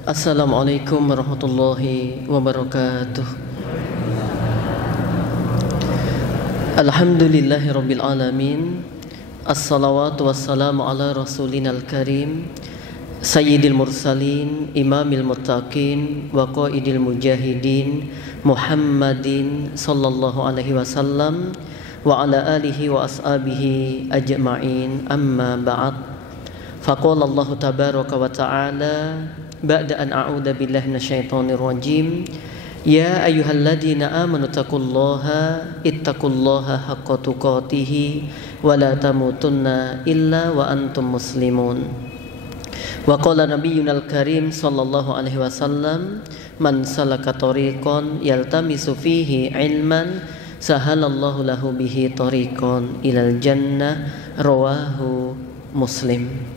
Assalamualaikum warahmatullahi wabarakatuh. Alhamdulillahi rabbil alamin. Assalawatu wassalamu ala rasulinal karim, sayyidil mursalin, imamil muttaqin, wa qaidil mujahidin, Muhammadin sallallahu alaihi wasallam, wa ala alihi wa ashabihi ajma'in. Amma ba'd. Faqala Allah tabaraka wa ta'ala ba'da an a'udzu billahi minasyaitonir rajim. Ya ayyuhalladzina amanu ittaqullaha haqqa tuqatih wa la tamutunna illa wa antum muslimun. Wa qala nabiyyunal karim sallallahu alaihi wasallam, man salaka tariqan yaltamisu fihi ilman sahalallahu lahu bihi tariqan ilal jannah. Rawahu Muslim.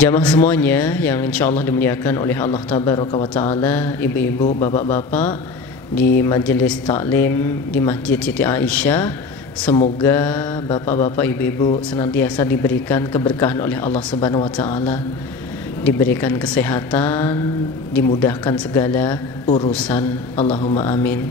Jamaah semuanya yang insyaallah dimuliakan oleh Allah Tabaraka wa Ta'ala, ibu-ibu, bapak-bapak di majelis taklim di Masjid Siti Aisyah, semoga bapak-bapak, ibu-ibu senantiasa diberikan keberkahan oleh Allah Subhanahu wa Ta'ala, diberikan kesehatan, dimudahkan segala urusan. Allahumma amin.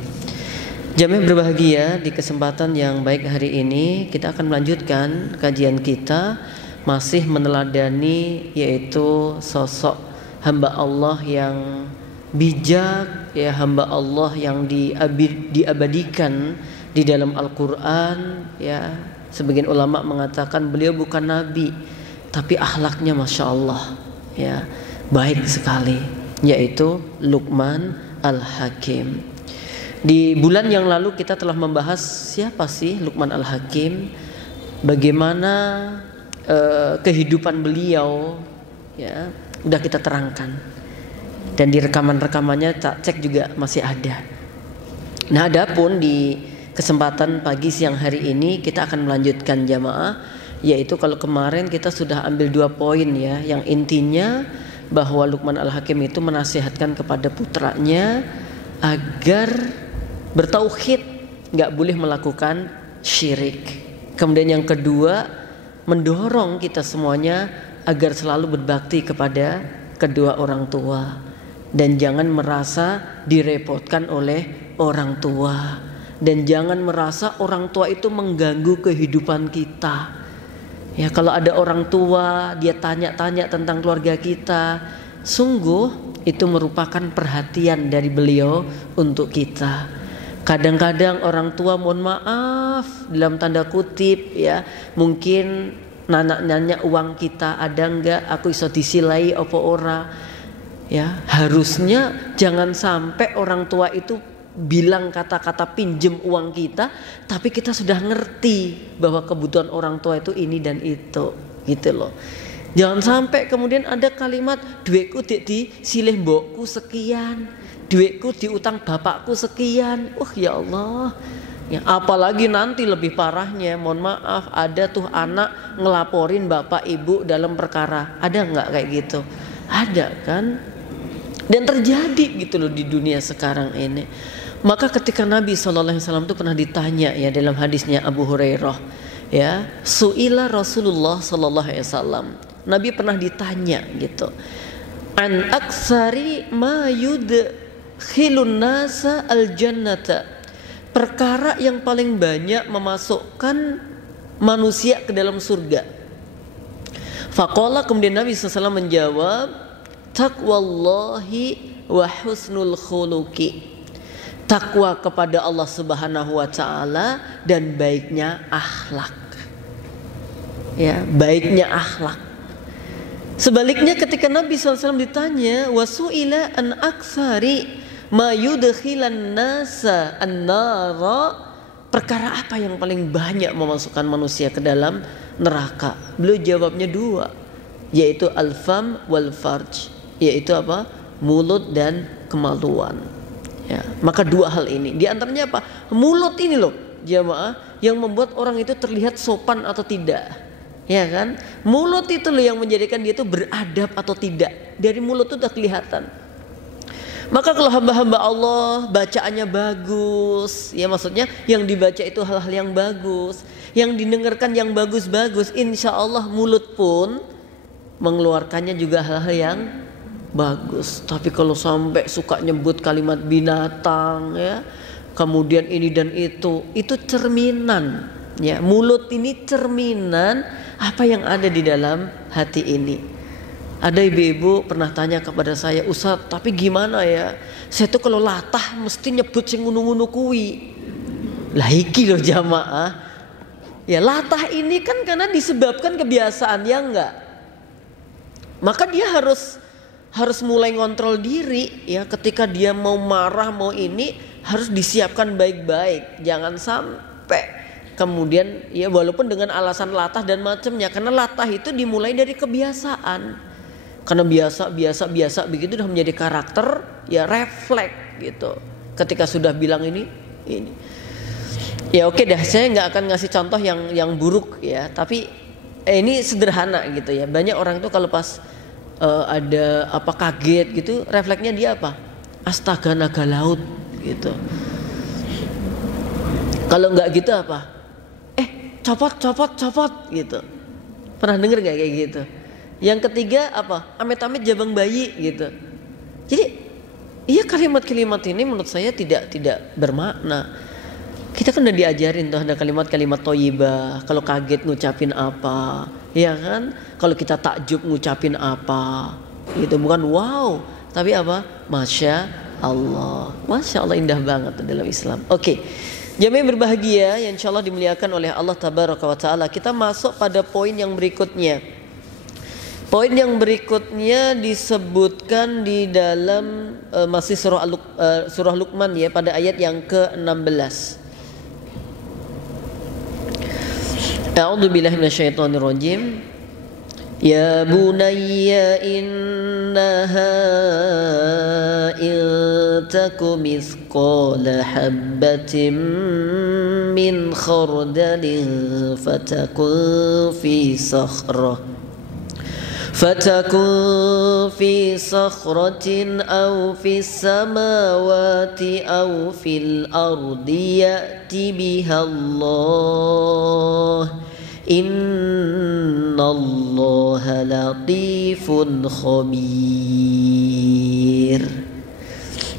Jamaah berbahagia, di kesempatan yang baik hari ini kita akan melanjutkan kajian kita, masih meneladani yaitu sosok hamba Allah yang bijak, ya, hamba Allah yang diabadikan di dalam Al-Quran, ya. Sebagian ulama mengatakan beliau bukan nabi, tapi akhlaknya masya Allah, ya, baik sekali, yaitu Luqman Al-Hakim. Di bulan yang lalu kita telah membahas siapa sih Luqman Al-Hakim, bagaimana kehidupan beliau, ya, udah kita terangkan, dan di rekaman-rekamannya tak cek juga masih ada. Nah, adapun di kesempatan pagi siang hari ini kita akan melanjutkan jamaah, yaitu kalau kemarin kita sudah ambil 2 poin, ya, yang intinya bahwa Luqman Al-Hakim itu menasihatkan kepada putranya agar bertauhid, nggak boleh melakukan syirik. Kemudian yang kedua, mendorong kita semuanya agar selalu berbakti kepada kedua orang tua dan jangan merasa direpotkan oleh orang tua, dan jangan merasa orang tua itu mengganggu kehidupan kita. Ya, kalau ada orang tua dia tanya-tanya tentang keluarga kita, sungguh itu merupakan perhatian dari beliau untuk kita. Kadang-kadang orang tua, mohon maaf dalam tanda kutip, ya, mungkin nanya uang kita ada enggak, aku iso disilai apa ora, ya. Harusnya jangan sampai orang tua itu bilang kata-kata pinjem uang kita, tapi kita sudah ngerti bahwa kebutuhan orang tua itu ini dan itu, gitu loh. Jangan sampai kemudian ada kalimat duitku disilih mbokku sekian, duitku diutang bapakku sekian. Ya Allah, ya, apalagi nanti lebih parahnya, mohon maaf, ada tuh anak ngelaporin bapak ibu dalam perkara. Ada nggak kayak gitu? Ada kan? Dan terjadi gitu loh di dunia sekarang ini. Maka ketika Nabi SAW itu pernah ditanya, ya, dalam hadisnya Abu Hurairah, ya, su'ila Rasulullah SAW, Nabi pernah ditanya gitu, an aksari ma yudkhilun nasa al jannata, perkara yang paling banyak memasukkan manusia ke dalam surga. Faqala, kemudian Nabi SAW menjawab, taqwallahi wa husnul khuluqi, takwa kepada Allah Subhanahu wa Ta'ala dan baiknya akhlak, ya, baiknya akhlak. Sebaliknya ketika Nabi SAW ditanya, wasu'ila an aksari ma yudkhilan nasa an-nara, perkara apa yang paling banyak memasukkan manusia ke dalam neraka, beliau jawabnya 2, yaitu al-fam wal farj, yaitu apa? Mulut dan kemaluan, ya. Maka 2 hal ini, di antaranya apa? Mulut ini loh jamaah yang membuat orang itu terlihat sopan atau tidak, ya kan? Mulut itu loh yang menjadikan dia itu beradab atau tidak. Dari mulut itu udah kelihatan. Maka kalau hamba-hamba Allah bacaannya bagus, ya, maksudnya yang dibaca itu hal-hal yang bagus, yang didengarkan yang bagus-bagus, insya Allah mulut pun mengeluarkannya juga hal-hal yang bagus. Tapi kalau sampai suka nyebut kalimat binatang ya, kemudian ini dan itu cerminan ya. Mulut ini cerminan apa yang ada di dalam hati ini. Ada ibu-ibu pernah tanya kepada saya, Ustaz, tapi gimana ya? Saya tuh kalau latah mesti nyebut sing ngunu-ngunu kuwi. Lah iki loh jamaah. Ya latah ini kan karena disebabkan kebiasaan ya enggak. Maka dia harus mulai ngontrol diri ya, ketika dia mau marah mau ini harus disiapkan baik-baik. Jangan sampai kemudian ya walaupun dengan alasan latah dan macamnya, karena latah itu dimulai dari kebiasaan. Karena biasa begitu udah menjadi karakter ya, refleks gitu. Ketika sudah bilang ini. Ya oke dah, saya nggak akan ngasih contoh yang buruk ya, tapi ini sederhana gitu ya. Banyak orang tuh kalau pas ada apa kaget gitu, refleksnya dia apa? Astaga naga laut gitu. Kalau nggak gitu apa? Copot gitu. Pernah denger nggak kayak gitu? Yang ketiga apa? Amit-amit jabang bayi gitu. Jadi iya, kalimat-kalimat ini menurut saya tidak bermakna. Kita kan udah diajarin tuh ada kalimat-kalimat thayyibah. Kalau kaget ngucapin apa, ya kan? Kalau kita takjub ngucapin apa, itu bukan wow, tapi apa? Masya Allah. Masya Allah, indah banget dalam Islam. Oke, jamaah berbahagia yang insya Allah dimuliakan oleh Allah Tabaraka wa Ta'ala. Kita masuk pada poin yang berikutnya. Poin yang berikutnya disebutkan di dalam masih surah Luqman ya, pada ayat yang ke-16. A'udzu billahi minasyaitonir rajim. Ya bunayya innaha in takum mithqala habbatin min khardalin fatakun في صخرة أو في السماوات أو في الأرض يأت بها الله إن الله لطيف خبير.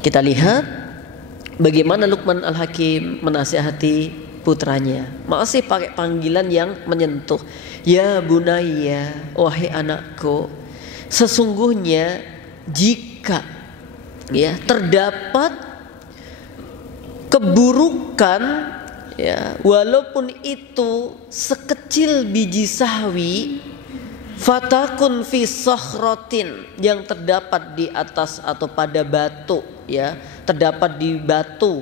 Kita lihat bagaimana Luqman Al-Hakim menasihati putranya, masih pakai panggilan yang menyentuh. Ya bunayya, wahai anakku, sesungguhnya jika ya terdapat keburukan ya, walaupun itu sekecil biji sawi, fatakun fi sakhratin, yang terdapat di atas atau pada batu ya, terdapat di batu,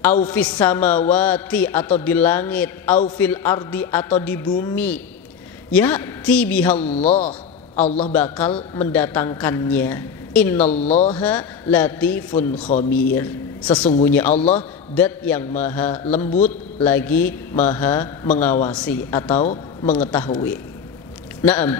au fis samawati atau di langit, au fil ardi atau di bumi, ya'ti bihallah, Allah bakal mendatangkannya. Innallaha latifun khabir, sesungguhnya Allah zat yang maha lembut lagi maha mengawasi atau mengetahui. Naam.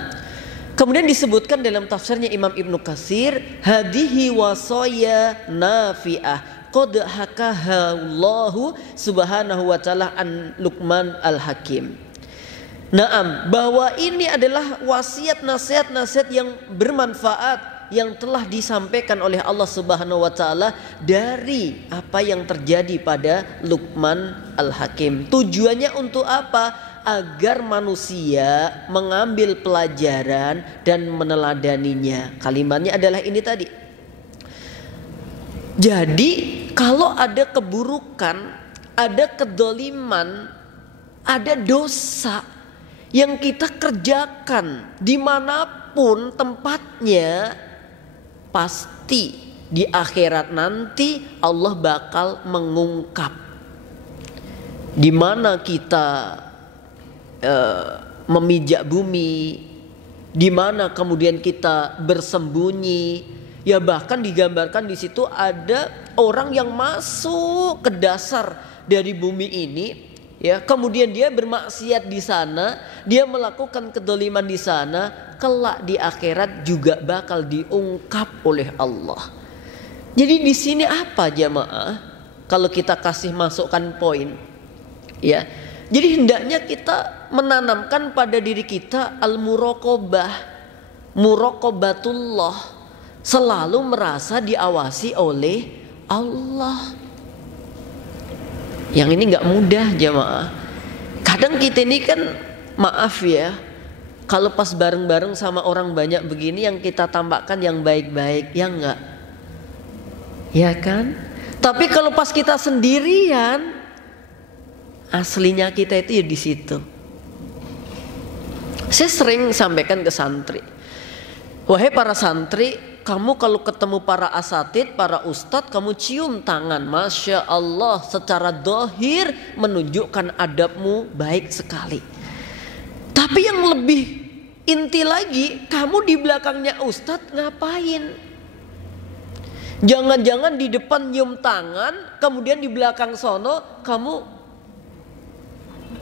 Kemudian disebutkan dalam tafsirnya Imam Ibnu Katsir, hadihi wasaya nafi'ah qad hakaha Allahu subhanahu wa ta'ala an Luqman Al-Hakim. Naam, bahwa ini adalah wasiat nasihat-nasihat yang bermanfaat yang telah disampaikan oleh Allah Subhanahu wa taala dari apa yang terjadi pada Luqman Al-Hakim. Tujuannya untuk apa? Agar manusia mengambil pelajaran dan meneladaninya. Kalimatnya adalah ini tadi. Jadi kalau ada keburukan, ada kedoliman, ada dosa yang kita kerjakan dimanapun tempatnya, pasti di akhirat nanti Allah bakal mengungkap di mana kita memijak bumi, di mana kemudian kita bersembunyi. Ya bahkan digambarkan di situ ada orang yang masuk ke dasar dari bumi ini. Ya, kemudian dia bermaksiat di sana, dia melakukan kedoliman di sana, kelak di akhirat juga bakal diungkap oleh Allah. Jadi di sini apa jamaah? Kalau kita kasih masukkan poin, ya. Jadi hendaknya kita menanamkan pada diri kita al-muraqabah, muraqabatullah, selalu merasa diawasi oleh Allah. Yang ini nggak mudah jamaah. Kadang kita ini kan, maaf ya, kalau pas bareng-bareng sama orang banyak begini, yang kita tampakkan yang baik-baik, ya enggak? Ya kan? Tapi kalau pas kita sendirian, aslinya kita itu ya di situ. Saya sering sampaikan ke santri, wahai para santri, kamu kalau ketemu para asatid, para ustadz, kamu cium tangan, Masya Allah, secara dohir menunjukkan adabmu baik sekali. Tapi yang lebih inti lagi, kamu di belakangnya ustadz ngapain? Jangan-jangan di depan nyium tangan, kemudian di belakang sono kamu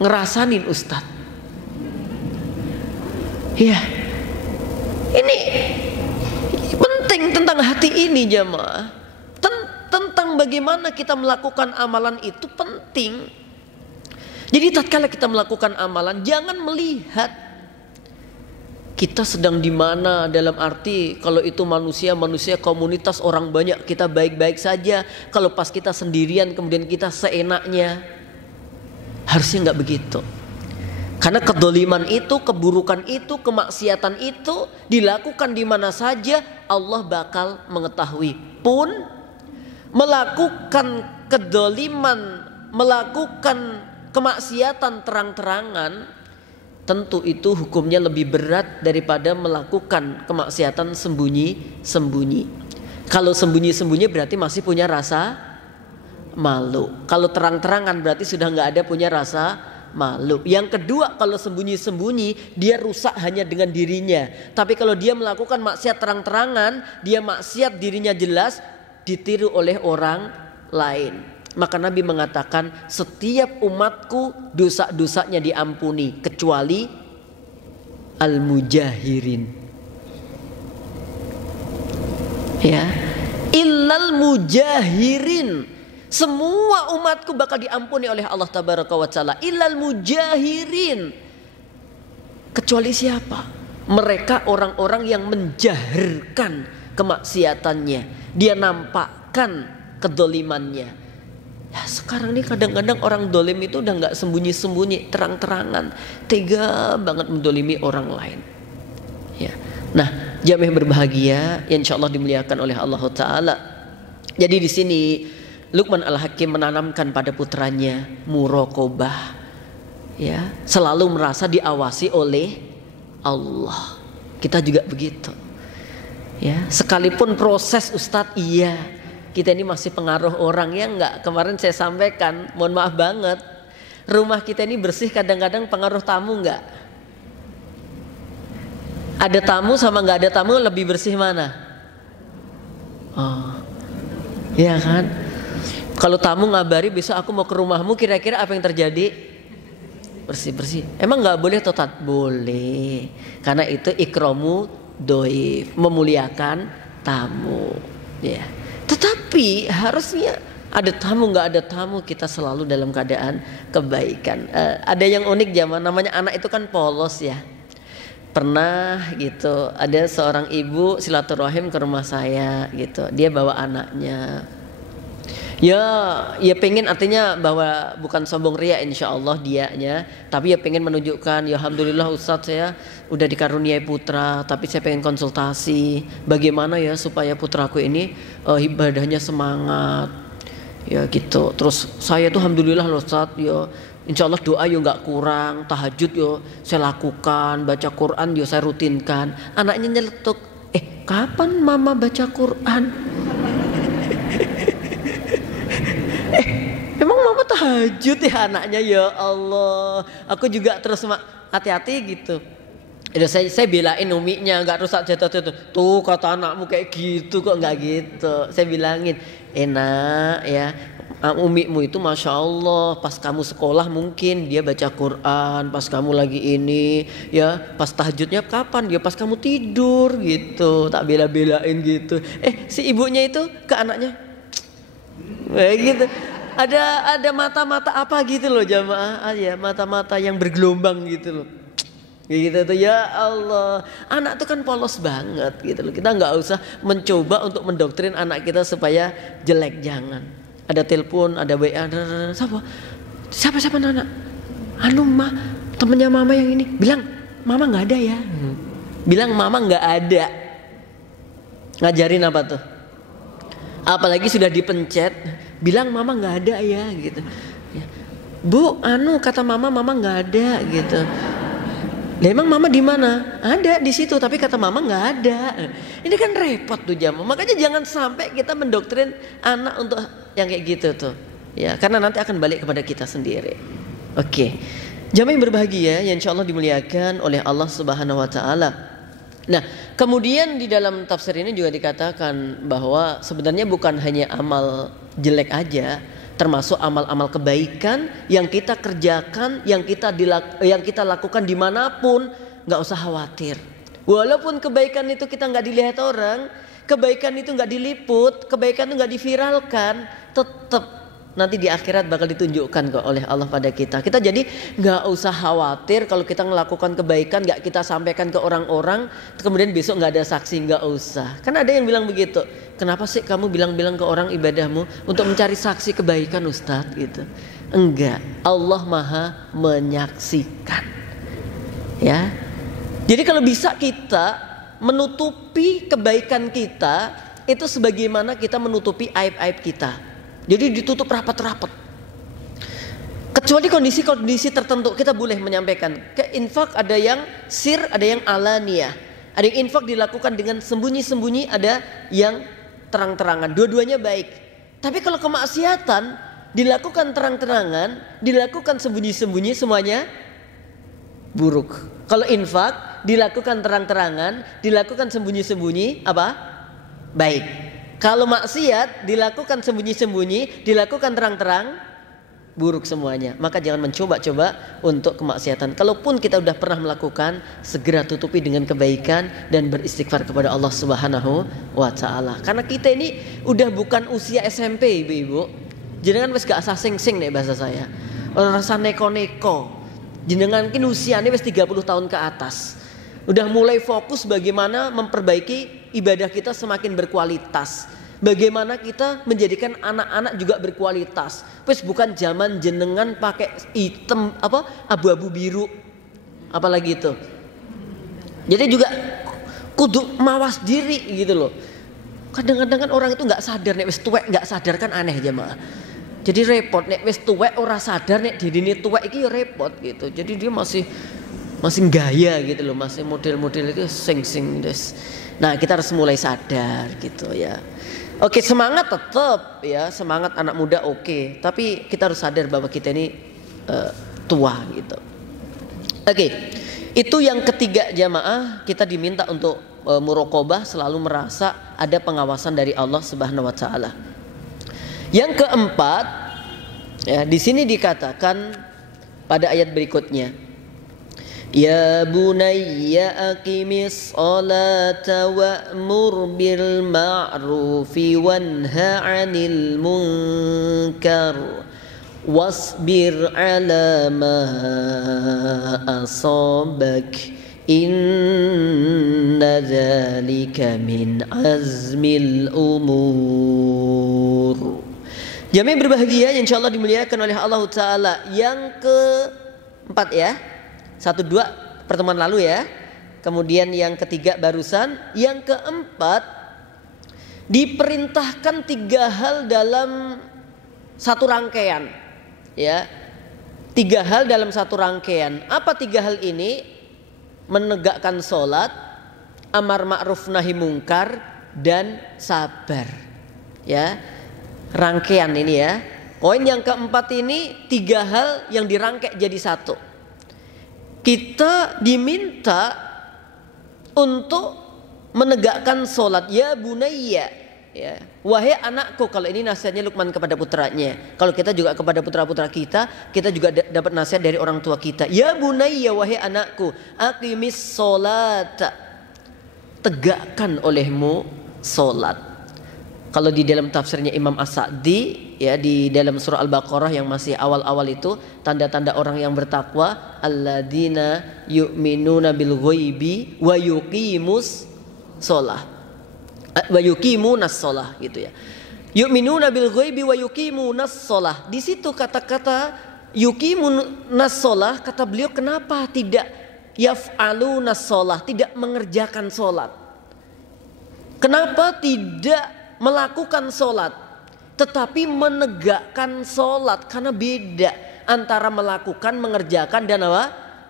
ngerasanin ustadz. Ya, ini penting tentang hati ini jamaah. Tentang bagaimana kita melakukan amalan itu penting. Jadi tatkala kita melakukan amalan, jangan melihat kita sedang di mana, dalam arti kalau itu manusia komunitas orang banyak kita baik-baik saja. Kalau pas kita sendirian kemudian kita seenaknya, harusnya nggak begitu. Karena kedoliman itu, keburukan itu, kemaksiatan itu dilakukan di mana saja, Allah bakal mengetahui. Pun melakukan kedoliman, melakukan kemaksiatan terang-terangan, tentu itu hukumnya lebih berat daripada melakukan kemaksiatan sembunyi-sembunyi. Kalau sembunyi-sembunyi berarti masih punya rasa malu. Kalau terang-terangan berarti sudah nggak ada punya rasa malu. Yang kedua, kalau sembunyi-sembunyi dia rusak hanya dengan dirinya. Tapi kalau dia melakukan maksiat terang-terangan, dia maksiat dirinya jelas, ditiru oleh orang lain. Maka Nabi mengatakan, setiap umatku dosa-dosanya diampuni kecuali al-mujahirin. Ya, illal mujahirin. Semua umatku bakal diampuni oleh Allah Tabaraka wa Ta'ala, illal mujahirin. Kecuali siapa? Mereka orang-orang yang menjaharkan kemaksiatannya, dia nampakkan kedolimannya. Ya, sekarang ini kadang-kadang orang dolim itu udah nggak sembunyi-sembunyi, terang-terangan, tega banget mendolimi orang lain. Ya. Nah, jamaah berbahagia yang insya Allah dimuliakan oleh Allah Ta'ala. Jadi di sini Luqman Al-Hakim menanamkan pada putranya muraqabah, ya, selalu merasa diawasi oleh Allah. Kita juga begitu, ya. Sekalipun proses Ustadz, iya, kita ini masih pengaruh orang, ya enggak. Kemarin saya sampaikan, mohon maaf banget, rumah kita ini bersih kadang-kadang pengaruh tamu enggak? Ada tamu sama enggak ada tamu lebih bersih mana? Oh, iya kan? Kalau tamu ngabari besok aku mau ke rumahmu, kira-kira apa yang terjadi? Bersih-bersih. Emang nggak boleh total? Boleh. Karena itu ikramu doif, memuliakan tamu. Ya. Tetapi harusnya ada tamu nggak ada tamu kita selalu dalam keadaan kebaikan. Ada yang unik zaman, namanya anak itu kan polos ya. Pernah gitu, ada seorang ibu silaturahim ke rumah saya gitu. Dia bawa anaknya. Ya pengen, artinya bahwa bukan sombong ria insya Allah dianya, tapi ya pengen menunjukkan, ya alhamdulillah Ustadz saya udah dikaruniai putra, tapi saya pengen konsultasi bagaimana ya supaya putraku ini ibadahnya semangat, ya gitu. Terus saya tuh alhamdulillah Ustadz, ya insya Allah doa yo nggak kurang, tahajud yo saya lakukan, baca Quran yo saya rutinkan. Anaknya nyeletuk, kapan mama baca Quran? Emang mama tahajud ya anaknya, ya Allah. Aku juga terus hati-hati gitu. Saya belain uminya, nggak rusak jatuh. Tuh kata anakmu kayak gitu kok, nggak gitu. Saya bilangin, enak ya. Umimu itu masya Allah, pas kamu sekolah mungkin dia baca Quran, pas kamu lagi ini ya, pas tahajudnya kapan? Ya pas kamu tidur gitu. Tak bela-belain gitu. Si ibunya itu ke anaknya, gitu. Ada mata-mata apa gitu loh jamaah, ya mata-mata yang bergelombang gitu loh. Gitu tuh, ya Allah, anak tuh kan polos banget gitu loh. Kita nggak usah mencoba untuk mendoktrin anak kita supaya jelek, jangan. Ada telepon, ada WA, siapa anak? Anu mah, temennya mama yang ini, bilang mama nggak ada ya. Bilang mama nggak ada. Ngajarin apa tuh? Apalagi sudah dipencet, bilang mama nggak ada ya gitu. Bu, anu kata mama nggak ada gitu. Lah emang mama di mana? Ada di situ, tapi kata mama nggak ada. Ini kan repot tuh jamaah. Makanya jangan sampai kita mendoktrin anak untuk yang kayak gitu tuh. Ya, karena nanti akan balik kepada kita sendiri. Oke. Jamaah yang berbahagia yang insyaallah dimuliakan oleh Allah Subhanahu wa taala. Nah, kemudian di dalam tafsir ini juga dikatakan bahwa sebenarnya bukan hanya amal jelek aja, termasuk amal-amal kebaikan yang kita kerjakan, yang kita lakukan dimanapun, nggak usah khawatir. Walaupun kebaikan itu kita nggak dilihat orang, kebaikan itu nggak diliput, kebaikan itu nggak diviralkan, tetap nanti di akhirat bakal ditunjukkan kok oleh Allah pada kita. Kita jadi nggak usah khawatir kalau kita melakukan kebaikan nggak kita sampaikan ke orang-orang, kemudian besok nggak ada saksi, nggak usah. Kan ada yang bilang begitu. Kenapa sih kamu bilang-bilang ke orang ibadahmu untuk mencari saksi kebaikan, Ustadz gitu? Enggak, Allah Maha menyaksikan. Ya. Jadi kalau bisa kita menutupi kebaikan kita itu sebagaimana kita menutupi aib-aib kita. Jadi ditutup rapat-rapat. Kecuali kondisi-kondisi tertentu kita boleh menyampaikan. Ke infak ada yang sir, ada yang alaniyah. Ada yang infak dilakukan dengan sembunyi-sembunyi, ada yang terang-terangan. Dua-duanya baik. Tapi kalau kemaksiatan dilakukan terang-terangan, dilakukan sembunyi-sembunyi, semuanya buruk. Kalau infak dilakukan terang-terangan, dilakukan sembunyi-sembunyi, apa? Baik. Kalau maksiat dilakukan sembunyi-sembunyi, dilakukan terang-terang, buruk semuanya. Maka jangan mencoba-coba untuk kemaksiatan. Kalaupun kita sudah pernah melakukan, segera tutupi dengan kebaikan dan beristighfar kepada Allah Subhanahu wa taala. Karena kita ini udah bukan usia SMP, Ibu-ibu. Jenengan wis gak asah sing-sing nek bahasa saya. Ora rasa neko-neko. Jenengan kin usiane wis 30 tahun ke atas. Udah mulai fokus bagaimana memperbaiki ibadah kita semakin berkualitas. Bagaimana kita menjadikan anak-anak juga berkualitas. Wes bukan zaman jenengan pakai hitam abu-abu biru. Apalagi itu. Jadi juga kudu mawas diri gitu loh. Kadang-kadang kan orang itu nggak sadar nek wes tuwek nggak sadar kan aneh jemaah. Jadi repot nek wes tuwek ora sadar nek didine tuwek iki ya repot gitu. Jadi dia masih gaya gitu loh, masih model-model itu sing des. Nah, kita harus mulai sadar gitu ya. Oke, semangat tetap ya, semangat anak muda oke, tapi kita harus sadar bahwa kita ini tua gitu. Oke. Itu yang ketiga jamaah, kita diminta untuk muraqabah, selalu merasa ada pengawasan dari Allah Subhanahu wa taala. Yang keempat, ya di sini dikatakan pada ayat berikutnya. Ya bunayya aqimis salata wa'mur bil ma'rufi wanha 'anil munkar wasbir 'ala ma asabak inna dzalika min azmil umur. Jamaah berbahagia insyaallah dimuliakan oleh Allah taala. Yang keempat ya. 1, 2 pertemuan lalu ya. Kemudian yang ketiga barusan. Yang keempat, diperintahkan 3 hal dalam satu rangkaian ya. 3 hal dalam satu rangkaian. Apa 3 hal ini? Menegakkan sholat, amar ma'ruf nahi mungkar, dan sabar ya. Rangkaian ini ya. Poin yang keempat ini 3 hal yang dirangkai jadi satu. Kita diminta untuk menegakkan sholat. Ya bunayya, ya. Wahai anakku. Kalau ini nasihatnya Luqman kepada putranya. Kalau kita juga kepada putra-putra kita juga dapat nasihat dari orang tua kita. Ya bunayya, wahai anakku, aqimis sholat, tegakkan olehmu sholat. Kalau di dalam tafsirnya Imam As-Sa'di, ya di dalam surah Al-Baqarah yang masih awal-awal itu, tanda-tanda orang yang bertakwa, alladzina yu'minuna bil ghaibi wa yuqimus shalah. Wa yuqimunas shalah gitu ya. Yu'minuna bil ghaibi wa yuqimunas shalah. Di situ kata-kata yuqimunas shalah, kata beliau kenapa tidak yaf'alunas shalah, tidak mengerjakan salat? Kenapa tidak melakukan sholat tetapi menegakkan sholat? Karena beda antara melakukan, mengerjakan dan apa?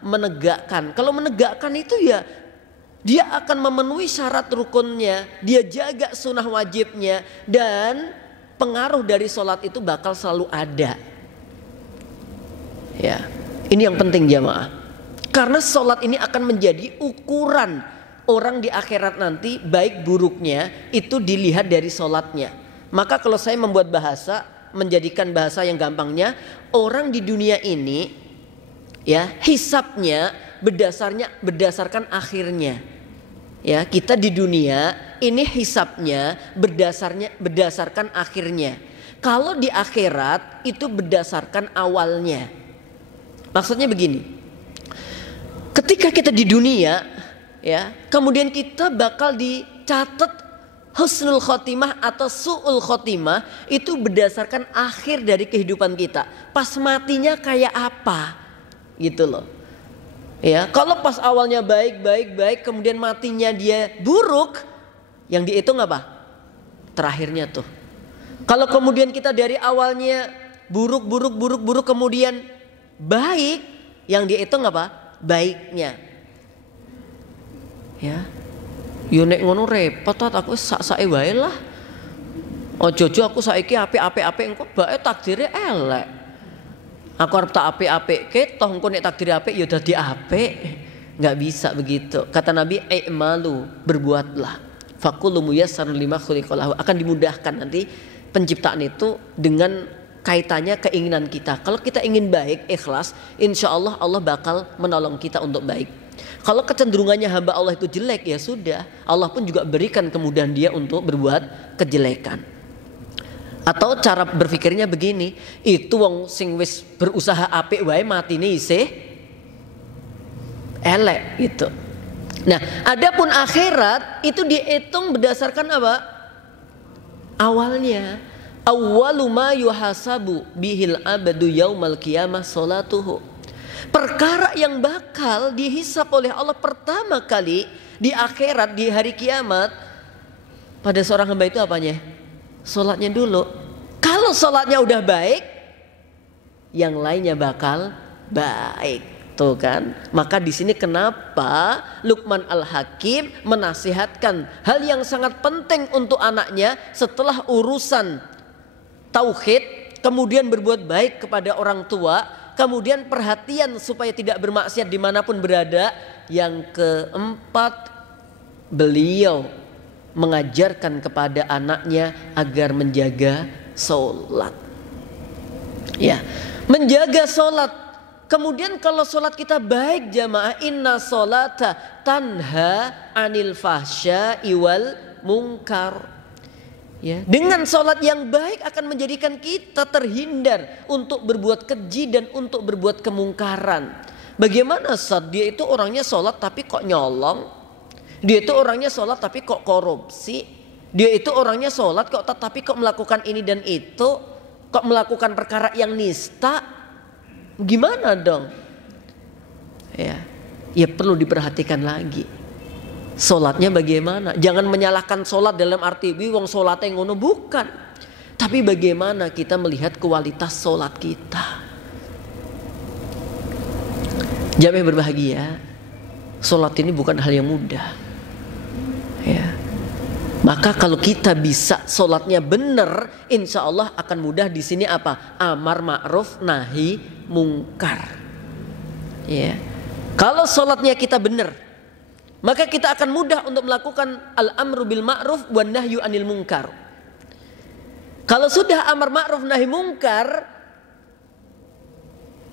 Menegakkan. Kalau menegakkan itu ya dia akan memenuhi syarat rukunnya, dia jaga sunnah wajibnya, dan pengaruh dari sholat itu bakal selalu ada. Ya, ini yang penting jamaah. Karena sholat ini akan menjadi ukuran orang di akhirat nanti, baik buruknya itu dilihat dari sholatnya. Maka kalau saya membuat bahasa, menjadikan bahasa yang gampangnya, orang di dunia ini ya hisabnya berdasarkan akhirnya. Ya, kita di dunia ini hisabnya berdasarkan akhirnya. Kalau di akhirat itu berdasarkan awalnya. Maksudnya begini, ketika kita di dunia ya, kemudian kita bakal dicatat husnul khotimah atau su'ul khotimah itu berdasarkan akhir dari kehidupan kita. Pas matinya kayak apa gitu loh. Ya, kalau pas awalnya baik, kemudian matinya dia buruk, yang dihitung apa? Terakhirnya tuh. Kalau kemudian kita dari awalnya buruk, kemudian baik, yang dihitung apa? Baiknya. Ya, yo nek ngono repot aku sak-sake wae lah. Ojo-ojo aku saiki apik-apik engko bae takdire elek. Aku arep tak apik-apik, toh engko nek takdire apik ya dadi apik. Enggak bisa begitu. Kata Nabi, "I'malu", berbuatlah. Fakullu muyassarun lima khuliqalahu, akan dimudahkan nanti penciptaan itu dengan kaitannya keinginan kita. Kalau kita ingin baik, ikhlas, insya Allah Allah bakal menolong kita untuk baik. Kalau kecenderungannya hamba Allah itu jelek, ya sudah, Allah pun juga berikan kemudahan dia untuk berbuat kejelekan. Atau cara berpikirnya begini, itu wong sing wis berusaha apik wae matine isih elek gitu. Nah, adapun akhirat itu dihitung berdasarkan apa? Awalnya. Awwalu ma yuhasabu bihil abadu yaumal qiyamah salatuhu. Perkara yang bakal dihisap oleh Allah pertama kali di akhirat, di hari kiamat, pada seorang hamba itu apanya? Sholatnya dulu. Kalau sholatnya udah baik, yang lainnya bakal baik. Tuh kan? Maka di sini kenapa Luqman Al-Hakim menasihatkan hal yang sangat penting untuk anaknya setelah urusan tauhid, kemudian berbuat baik kepada orang tua, kemudian perhatian supaya tidak bermaksiat dimanapun berada. Yang keempat, beliau mengajarkan kepada anaknya agar menjaga sholat. Ya, menjaga sholat. Kemudian kalau sholat kita baik jamaah, inna sholata tanha anil fahsya'i wal munkar. Ya, dengan sholat yang baik akan menjadikan kita terhindar untuk berbuat keji dan untuk berbuat kemungkaran. Bagaimana saat dia itu orangnya sholat tapi kok nyolong, dia itu orangnya sholat tapi kok korupsi, dia itu orangnya sholat kok tapi kok melakukan ini dan itu, kok melakukan perkara yang nista, gimana dong? Ya perlu diperhatikan lagi. Sholatnya bagaimana? Jangan menyalahkan sholat dalam arti wong sholatnya ngono, bukan. Tapi bagaimana kita melihat kualitas sholat kita. Jamaah berbahagia, sholat ini bukan hal yang mudah. Ya. Maka kalau kita bisa sholatnya benar, insya Allah akan mudah. Di sini apa? Amar ma'ruf nahi mungkar. Ya. Kalau sholatnya kita benar, maka kita akan mudah untuk melakukan al-amru bil ma'ruf wan nahyu anil munkar. Kalau sudah amar ma'ruf nahi mungkar,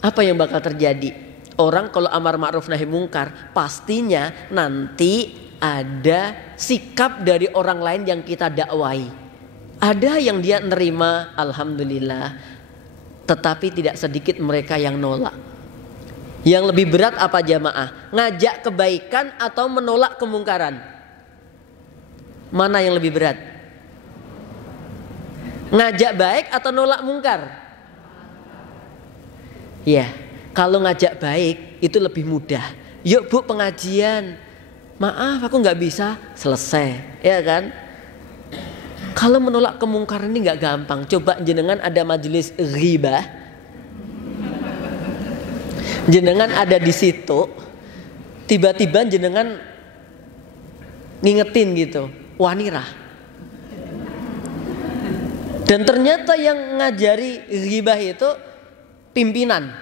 apa yang bakal terjadi? Orang kalau amar ma'ruf nahi mungkar, pastinya nanti ada sikap dari orang lain yang kita dakwai. Ada yang dia nerima, alhamdulillah, tetapi tidak sedikit mereka yang nolak. Yang lebih berat apa jamaah? Ngajak kebaikan atau menolak kemungkaran? Mana yang lebih berat? Ngajak baik atau nolak mungkar? Ya, kalau ngajak baik itu lebih mudah. Yuk bu pengajian, maaf aku nggak bisa, selesai, ya kan? Kalau menolak kemungkaran ini nggak gampang. Coba jenengan ada majelis ghibah, jenengan ada di situ, tiba-tiba jenengan ngingetin gitu, wanirah. Dan ternyata yang ngajari ghibah itu pimpinan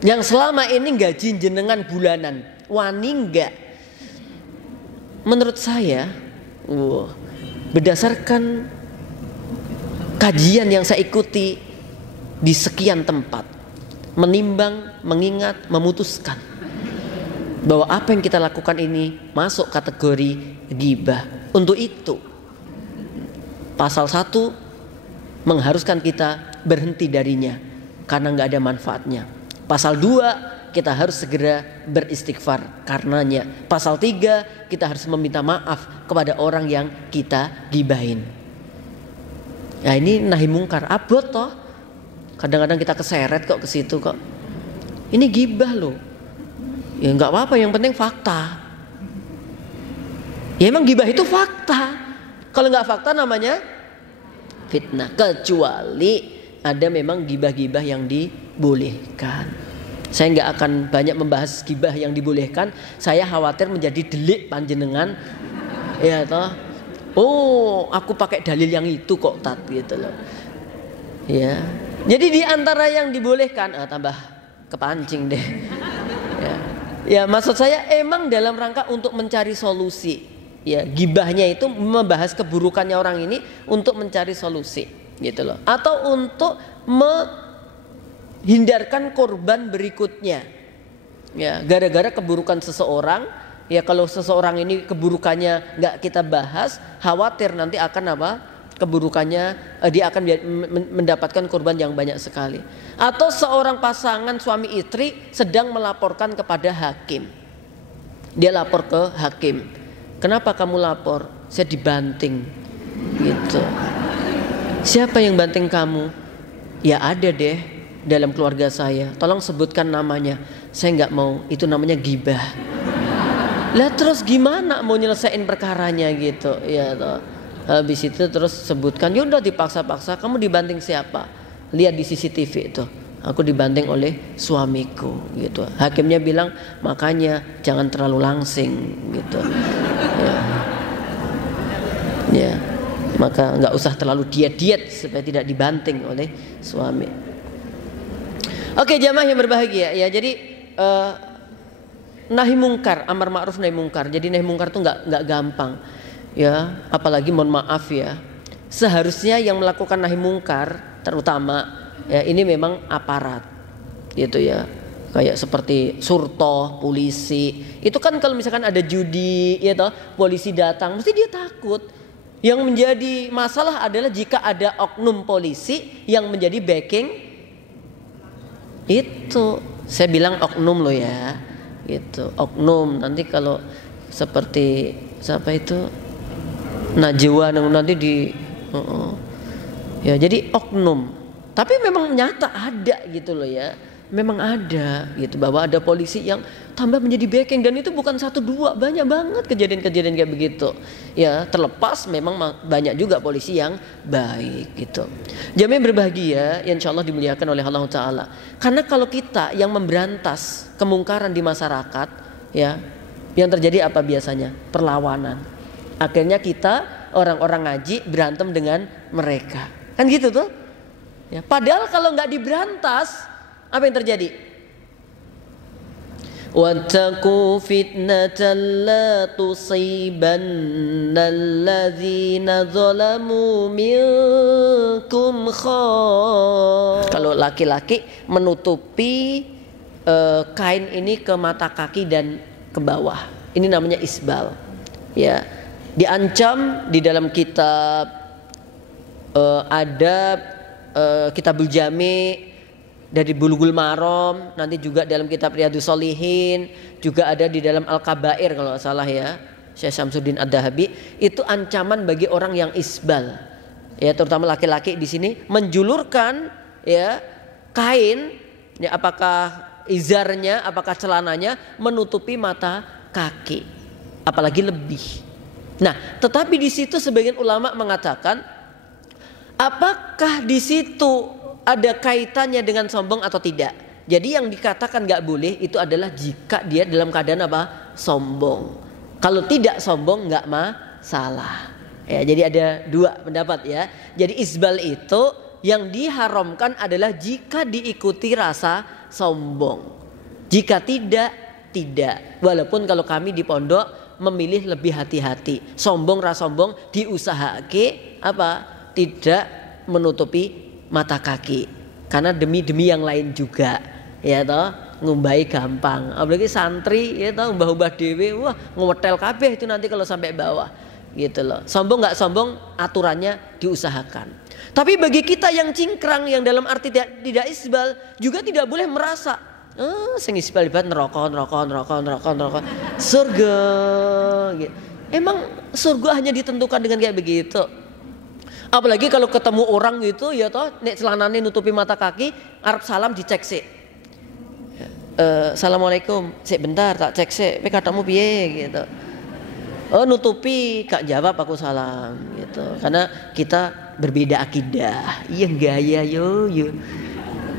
yang selama ini gaji jenengan bulanan, wani enggak. Menurut saya, berdasarkan kajian yang saya ikuti di sekian tempat, menimbang, mengingat, memutuskan bahwa apa yang kita lakukan ini masuk kategori ghibah. Untuk itu pasal 1 mengharuskan kita berhenti darinya karena nggak ada manfaatnya. Pasal 2 kita harus segera beristighfar karenanya. Pasal 3 kita harus meminta maaf kepada orang yang kita gibahin. Nah ini nahi mungkar, abot toh. Kadang-kadang kita keseret kok ke situ kok. Ini gibah loh. Ya nggak apa-apa, yang penting fakta. Ya emang gibah itu fakta. Kalau nggak fakta namanya fitnah. Kecuali ada memang gibah-gibah yang dibolehkan. Saya nggak akan banyak membahas gibah yang dibolehkan. Saya khawatir menjadi delik panjenengan. Ya toh. Oh, aku pakai dalil yang itu kok tat gitu loh. Ya. Jadi di antara yang dibolehkan, tambah kepancing deh. Ya, maksud saya emang dalam rangka untuk mencari solusi. Ya, gibahnya itu membahas keburukannya orang ini untuk mencari solusi, gitu loh. Atau untuk hindarkan korban berikutnya. Ya, gara-gara keburukan seseorang, ya kalau seseorang ini keburukannya nggak kita bahas, khawatir nanti akan apa? Keburukannya dia akan mendapatkan korban yang banyak sekali. Atau seorang pasangan suami istri sedang melaporkan kepada hakim. Dia lapor ke hakim. Kenapa kamu lapor? Saya dibanting. Gitu. Siapa yang banting kamu? Ya ada deh dalam keluarga saya. Tolong sebutkan namanya. Saya nggak mau. Itu namanya gibah. Lah terus gimana mau nyelesain perkaranya gitu? Ya toh. Habis itu terus sebutkan. Yaudah dipaksa-paksa. Kamu dibanting siapa? Lihat di CCTV itu. Aku dibanting oleh suamiku gitu. Hakimnya bilang makanya jangan terlalu langsing gitu. Ya. Maka nggak usah terlalu diet-diet supaya tidak dibanting oleh suami. Oke jamaah yang berbahagia ya. Jadi nahi mungkar, amar ma'ruf nahi mungkar. Jadi nahi mungkar itu nggak gampang. Ya, apalagi mohon maaf ya. Seharusnya yang melakukan nahi mungkar terutama ya ini memang aparat. Gitu ya. Kayak seperti surto, polisi. Itu kan kalau misalkan ada judi ya toh, polisi datang mesti dia takut. Yang menjadi masalah adalah jika ada oknum polisi yang menjadi backing. Itu saya bilang oknum loh ya. Gitu, oknum. Nanti kalau seperti siapa itu Najwa nanti di ya jadi oknum. Tapi memang nyata ada gitu loh ya. Memang ada gitu bahwa ada polisi yang tambah menjadi backing dan itu bukan 1 2, banyak banget kejadian-kejadian kayak begitu. Ya, terlepas memang banyak juga polisi yang baik gitu. Jamaah berbahagia yang insyaallah dimuliakan oleh Allah taala. Karena kalau kita yang memberantas kemungkaran di masyarakat ya, yang terjadi apa biasanya? Perlawanan. Akhirnya kita orang-orang ngaji berantem dengan mereka. Kan gitu tuh. Ya, padahal kalau nggak diberantas apa yang terjadi? Wattaqu fitnatan la tusibanna alladzina zalamu minkum khassa. Kalau laki-laki menutupi kain ini ke mata kaki dan ke bawah. Ini namanya isbal. Ya. Diancam di dalam kitab ada Kitabul Jami' dari Bulughul Maram, nanti juga dalam kitab Riyadhus Shalihin, juga ada di dalam Al-Kabair kalau nggak salah ya, Syekh Syamsuddin Ad-Dahabi. Itu ancaman bagi orang yang isbal, ya terutama laki-laki di sini menjulurkan ya kain, ya apakah izarnya, apakah celananya menutupi mata kaki, apalagi lebih. Nah, tetapi di situ sebagian ulama mengatakan, apakah di situ ada kaitannya dengan sombong atau tidak? Jadi yang dikatakan nggak boleh itu adalah jika dia dalam keadaan apa? Sombong. Kalau tidak sombong nggak masalah. Ya, jadi ada dua pendapat ya. Jadi isbal itu yang diharamkan adalah jika diikuti rasa sombong. Jika tidak, tidak. Walaupun kalau kami di pondok memilih lebih hati-hati. Sombong rasa sombong diusahake apa? Tidak menutupi mata kaki, karena demi yang lain juga, ya toh, ngumbai gampang, apalagi santri, ya toh, umbah dewe, wah ngotel kabeh itu nanti kalau sampai bawah, gitu loh. Sombong nggak sombong, aturannya diusahakan. Tapi bagi kita yang cingkrang, yang dalam arti tidak isbal, juga tidak boleh merasa, sing isbal ibarat neraka, surga. Gitu. Emang surga hanya ditentukan dengan kayak begitu? Apalagi kalau ketemu orang gitu ya toh, nek celanane nutupi mata kaki, arep salam dicek sik. Assalamualaikum, sik bentar tak cek sik, katamu piye gitu. Oh nutupi, gak jawab aku salam gitu. Karena kita berbeda akidah. Iya gaya yo.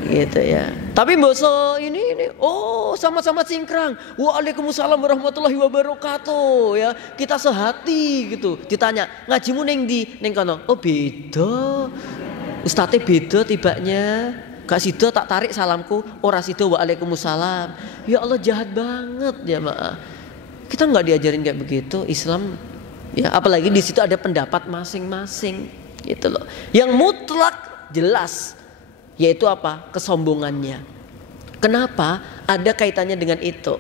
Gitu ya. Tapi mbokso ini oh sama-sama cingkrang. Waalaikumsalam warahmatullahi wabarakatuh ya. Kita sehati gitu. Ditanya, ngajimu ning ndi? Ning kono. Oh beda. Ustaze beda tibanya. Gak sida tak tarik salamku, ora sida waalaikumsalam. Ya Allah jahat banget ya maaf. Kita nggak diajarin kayak begitu Islam. Ya apalagi di situ ada pendapat masing-masing gitu loh. Yang mutlak jelas yaitu apa? Kesombongannya. Kenapa? Ada kaitannya dengan itu.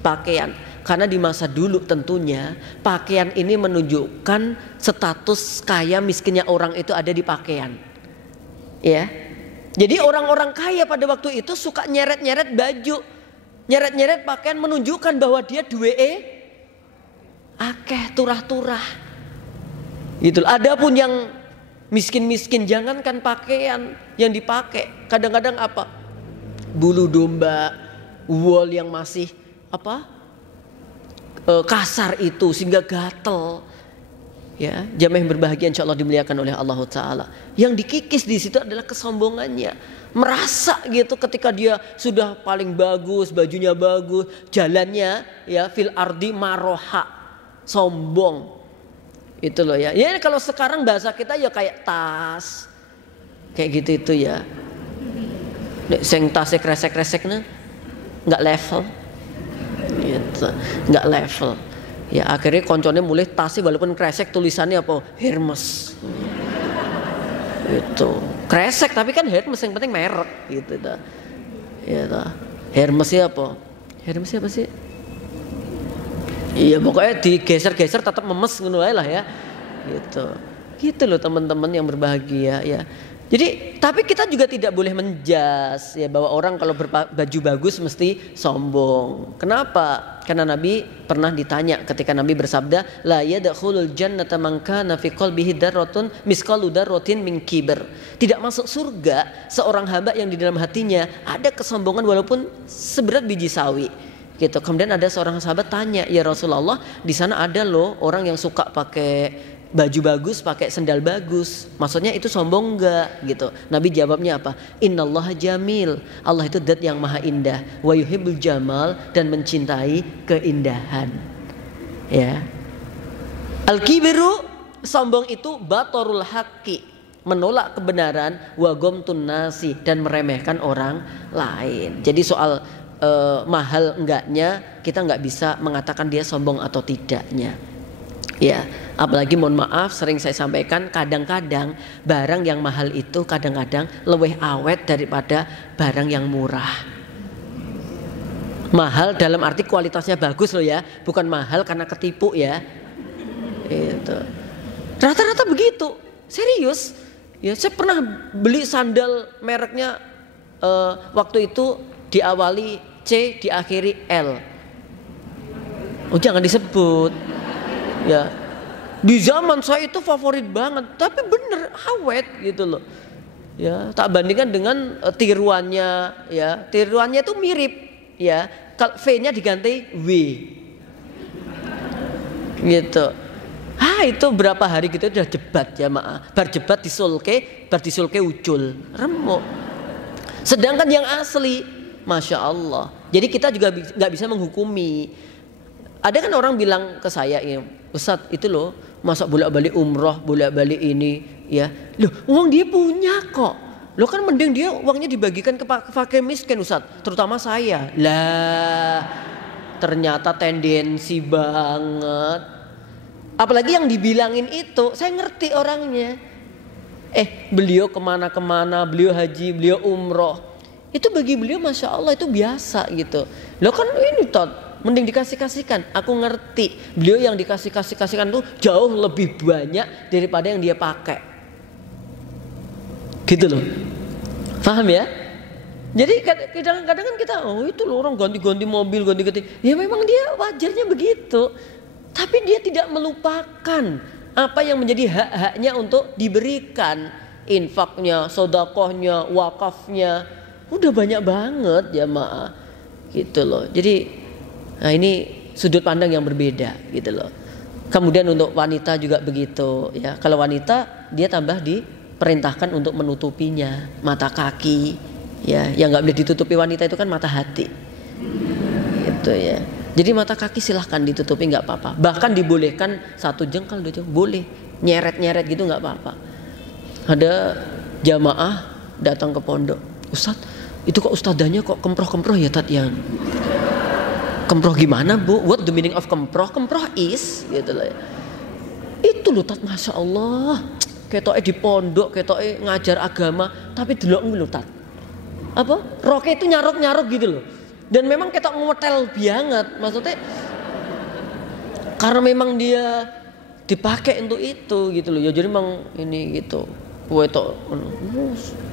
Pakaian. Karena di masa dulu tentunya pakaian ini menunjukkan status kaya miskinnya orang itu ada di pakaian. Ya. Jadi orang-orang kaya pada waktu itu suka nyeret-nyeret baju, nyeret-nyeret pakaian menunjukkan bahwa dia duweke akeh turah-turah. Gitu. Adapun yang miskin-miskin jangankan pakaian yang dipakai, kadang-kadang apa? Bulu domba, wool yang masih apa? Kasar itu sehingga gatel. Ya, jamaah yang berbahagia insyaallah dimuliakan oleh Allah Taala. Yang dikikis di situ adalah kesombongannya. Merasa gitu ketika dia sudah paling bagus, bajunya bagus, jalannya ya fil ardi maroha, sombong. Itu loh ya. Ya kalau sekarang bahasa kita ya kayak tas. Kayak gitu itu ya. Nek sing tasnya kresek-kresek nih enggak level. Gitu. Enggak level. Ya akhirnya konconnya mulai tasnya walaupun kresek tulisannya apa? Hermes. Itu. Kresek tapi kan Hermes yang penting merek gitu dah. Ya dah. Hermesnya apa? Hermesnya apa sih? Iya pokoknya digeser-geser tetap memes ngono ae lah ya. Gitu. Gitu loh teman-teman yang berbahagia ya. Jadi tapi kita juga tidak boleh menjas ya bahwa orang kalau berbaju bagus mesti sombong. Kenapa? Karena Nabi pernah ditanya ketika Nabi bersabda la yadkhulul jannata man kana fi qalbihi darratun misqalu darratin min kibr. Tidak masuk surga seorang hamba yang di dalam hatinya ada kesombongan walaupun seberat biji sawi. Gitu. Kemudian ada seorang sahabat tanya, ya Rasulullah, di sana ada loh orang yang suka pakai baju bagus, pakai sendal bagus. Maksudnya itu sombong enggak? Gitu. Nabi jawabnya apa? Innallaha jamil. Allah itu zat yang maha indah. Wa yuhibbul jamal, dan mencintai keindahan. Ya. Al-kibru, sombong itu batorul haqqi, menolak kebenaran, wa gomtun nasi, dan meremehkan orang lain. Jadi soal mahal enggaknya kita enggak bisa mengatakan dia sombong atau tidaknya. Ya, apalagi mohon maaf sering saya sampaikan kadang-kadang barang yang mahal itu kadang-kadang lebih awet daripada barang yang murah. Mahal dalam arti kualitasnya bagus loh ya, bukan mahal karena ketipu ya. Itu. Rata-rata begitu, serius. Ya, saya pernah beli sandal mereknya waktu itu diawali C, diakhiri L. Oh, jangan disebut. Ya. Di zaman saya itu favorit banget, tapi bener awet gitu loh. Ya, tak bandingkan dengan tiruannya, ya. Tiruannya itu mirip, ya. Kalau V-nya diganti W. Gitu. Itu berapa hari gitu udah jebat jamaah. Bar jebat disulke, bar disulke ucul, remuk. Sedangkan yang asli, masya Allah. Jadi kita juga nggak bisa menghukumi. Ada kan orang bilang ke saya, ya, Ustadz itu loh, masa bolak-balik umroh, bolak-balik ini, ya. Loh, uang dia punya kok. Loh kan mending dia uangnya dibagikan ke fakir miskin, Ustadz, terutama saya. Lah, ternyata tendensi banget. Apalagi yang dibilangin itu, saya ngerti orangnya. Beliau kemana-kemana, beliau haji, beliau umroh. Itu bagi beliau masya Allah itu biasa gitu. Loh kan ini Tot, mending dikasih-kasihkan. Aku ngerti beliau yang dikasih-kasihkan tuh jauh lebih banyak daripada yang dia pakai. Gitu loh. Paham ya? Jadi kadang-kadang kan kita, itu loh orang ganti-ganti mobil, ganti-ganti. Ya memang dia wajarnya begitu. Tapi dia tidak melupakan apa yang menjadi hak-haknya untuk diberikan. Infaknya, sodakohnya, wakafnya. Udah banyak banget jamaah. Gitu loh. Jadi ini sudut pandang yang berbeda gitu loh. Kemudian untuk wanita juga begitu ya. Kalau wanita dia tambah diperintahkan untuk menutupinya, mata kaki ya. Yang nggak boleh ditutupi wanita itu kan mata hati. Gitu ya. Jadi mata kaki silahkan ditutupi nggak apa-apa. Bahkan dibolehkan 1 jengkal 2 jengkal boleh. Nyeret-nyeret gitu nggak apa-apa. Ada jamaah datang ke pondok. Ustadz, itu kok ustadzanya kok kemproh-kemproh ya Tatian? Kemproh gimana Bu? What the meaning of kemproh? Kemproh is gitu loh ya. Itu loh Tat, masya Allah. Ketoknya di pondok, ketoknya ngajar agama, tapi delok lho Tat. Apa? Roke itu nyarok-nyarok gitu loh. Dan memang ketok ngotel banget, maksudnya karena memang dia dipakai untuk itu gitu loh. Ya jadi memang ini gitu.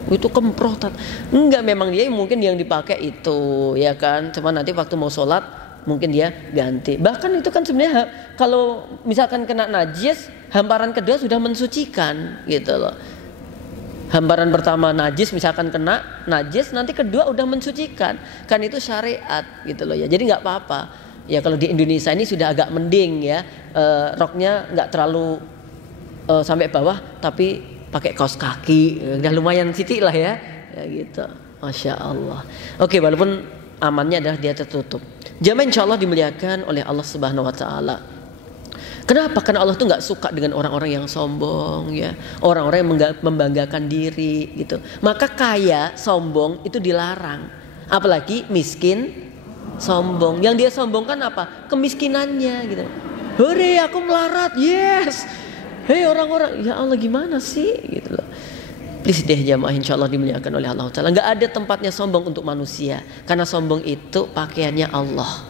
Itu kemproh Tat. Enggak, memang dia mungkin yang dipakai itu ya kan. Cuma nanti waktu mau sholat mungkin dia ganti. Bahkan itu kan sebenarnya kalau misalkan kena najis, hamparan kedua sudah mensucikan gitu loh. Hamparan pertama najis, misalkan kena najis, nanti kedua udah mensucikan. Kan itu syariat gitu loh ya. Jadi nggak apa-apa. Ya kalau di Indonesia ini sudah agak mending ya. Roknya nggak terlalu sampai bawah, tapi pakai kaos kaki. Udah lumayan siti lah ya. Ya gitu. Masya Allah. Oke, walaupun amannya adalah dia tertutup. Jamaah insya Allah dimuliakan oleh Allah Subhanahu Wa Taala. Kenapa? Karena Allah tuh nggak suka dengan orang-orang yang sombong ya, orang-orang yang membanggakan diri gitu. Maka kaya sombong itu dilarang, apalagi miskin sombong. Yang dia sombongkan apa? Kemiskinannya gitu. Hore aku melarat, yes. Hei orang-orang, ya Allah gimana sih gitu loh. Please deh jamaah insya Allah dimuliakan oleh Allah Ta'ala. Nggak ada tempatnya sombong untuk manusia, karena sombong itu pakaiannya Allah.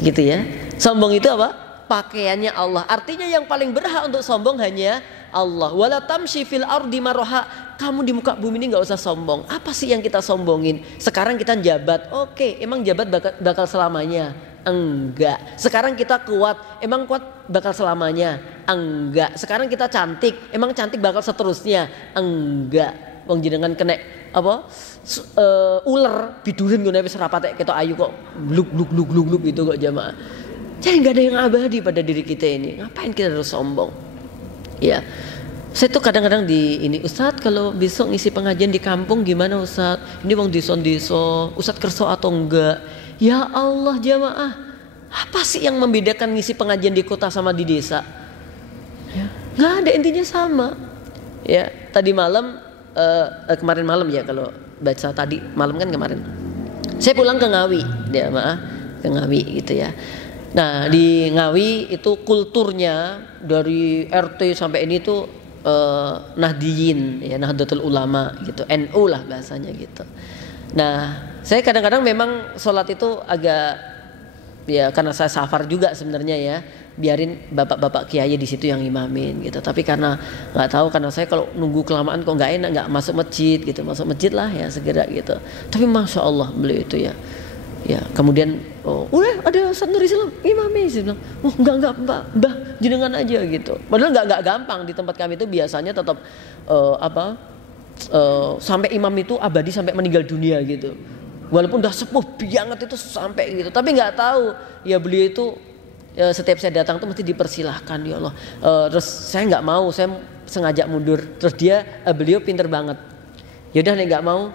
Gitu ya. Sombong itu apa? Pakaiannya Allah. Artinya yang paling berhak untuk sombong hanya Allah. Wala tamshi fil ardi maraha. Kamu di muka bumi ini nggak usah sombong. Apa sih yang kita sombongin? Sekarang kita jabat. Oke, emang jabat bakal selamanya? Enggak. Sekarang kita kuat. Emang kuat bakal selamanya? Enggak. Sekarang kita cantik. Emang cantik bakal seterusnya? Enggak. Wong jenengan kena apa? Ular bidurin ngono wis rapat ketok ayu kok gluk gitu kok jamaah. Jadi nggak ada yang abadi pada diri kita ini. Ngapain kita harus sombong? Ya, saya tuh kadang-kadang ini Ustadz kalau besok ngisi pengajian di kampung gimana Ustadz? Ini wong dison-diso, Ustadz kerso atau enggak? Ya Allah jamaah, apa sih yang membedakan ngisi pengajian di kota sama di desa? Ya, nggak ada, intinya sama. Ya, tadi malam, kemarin malam ya kalau baca tadi malam kan kemarin. Saya pulang ke Ngawi, jamaah, ke Ngawi gitu ya. Nah di Ngawi itu kulturnya dari RT sampai ini tuh Nahdiyin ya, Nahdlatul Ulama gitu, NU lah bahasanya gitu. Nah saya kadang-kadang memang sholat itu agak ya, karena saya safar juga sebenarnya ya, biarin bapak-bapak kiai di situ yang imamin gitu. Tapi karena nggak tahu, karena saya kalau nunggu kelamaan kok nggak enak, nggak masuk masjid gitu. Masuk masjid lah ya segera gitu. Tapi masya Allah beliau itu ya, kemudian udah ada Ustaz Nur Islam imami, saya bilang enggak mbah jenengan aja gitu. Padahal nggak gampang di tempat kami itu biasanya tetap sampai imam itu abadi sampai meninggal dunia gitu. Walaupun udah sepuh banget itu sampai gitu, tapi nggak tahu ya beliau itu setiap saya datang tuh mesti dipersilahkan ya Allah. Terus saya nggak mau, saya sengaja mundur. Terus beliau pinter banget. Yaudah nih nggak mau,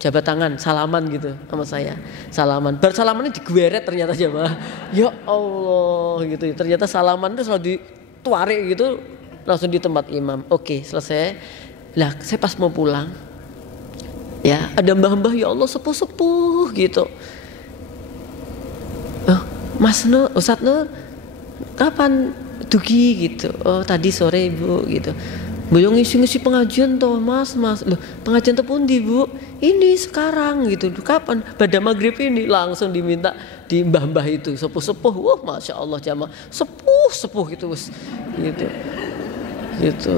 jabat tangan, salaman gitu sama saya. Salaman, bersalamannya digeret ternyata jamaah. Ya Allah gitu. Ternyata salaman itu selalu dituarik gitu, langsung di tempat imam. Oke, selesai. Lah saya pas mau pulang, ya ada mbah-mbah ya Allah sepuh-sepuh gitu. Mas Nur, Ustadz Nur, kapan dugi gitu? Oh tadi sore ibu gitu. Beliau ngisi pengajian toh mas. Loh pengajian tepundi bu? Ini sekarang gitu. Kapan? Pada maghrib ini langsung diminta di mbah-mbah itu sepuh-sepuh. Wah masya Allah jamaah sepuh gitu gitu.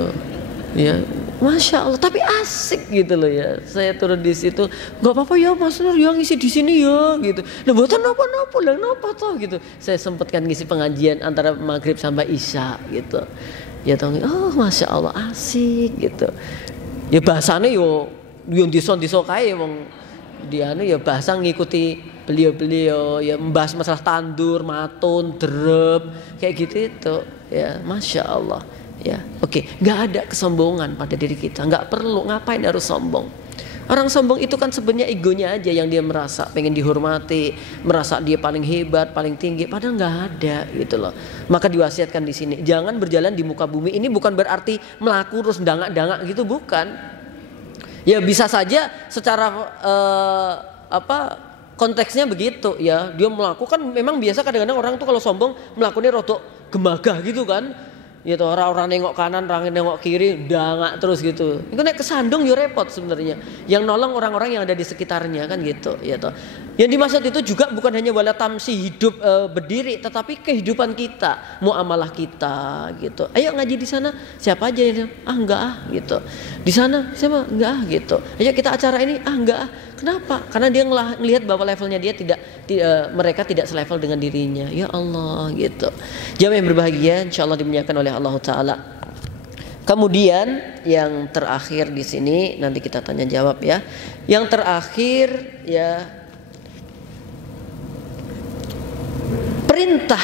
Ya masya Allah, tapi asik gitu loh ya. Saya turun di situ, nggak apa-apa ya Mas Nur, yang ngisi di sini ya gitu. Nah buatan apa toh gitu. Saya sempatkan ngisi pengajian antara maghrib sampai isya gitu. Ya toh, oh masya Allah asik gitu. Ya bahasanya yo dison kae wong dia ya bahasa ngikuti beliau ya membahas masalah tandur, matun, derep kayak gitu itu. Ya masya Allah. Ya, oke, nggak ada kesombongan pada diri kita, nggak perlu, ngapain harus sombong. Orang sombong itu kan sebenarnya egonya aja yang dia merasa pengen dihormati, merasa dia paling hebat, paling tinggi, padahal nggak ada gitu loh. Maka diwasiatkan di sini, jangan berjalan di muka bumi. Ini bukan berarti melaku terus dangak gitu, bukan. Ya bisa saja secara konteksnya begitu ya, dia melakukan memang biasa kadang-kadang orang tuh kalau sombong melakukannya rotok gemagah gitu kan. Gitu, orang nengok kanan, orang nengok kiri, dangak terus gitu. Itu naik kesandung ya repot sebenarnya. Yang nolong orang-orang yang ada di sekitarnya kan gitu, ya toh. Yang dimaksud itu juga bukan hanya wala tamsi hidup berdiri, tetapi kehidupan kita, muamalah kita gitu. Ayo ngaji di sana, siapa aja yang enggak gitu. Di sana siapa enggak gitu. Ayo kita acara ini enggak. Kenapa? Karena dia ngelihat bahwa levelnya dia mereka tidak selevel dengan dirinya. Ya Allah gitu. Jamaah yang berbahagia, insyaallah dimuliakan oleh Allah Ta'ala. Kemudian yang terakhir di sini nanti kita tanya jawab ya. Yang terakhir ya, perintah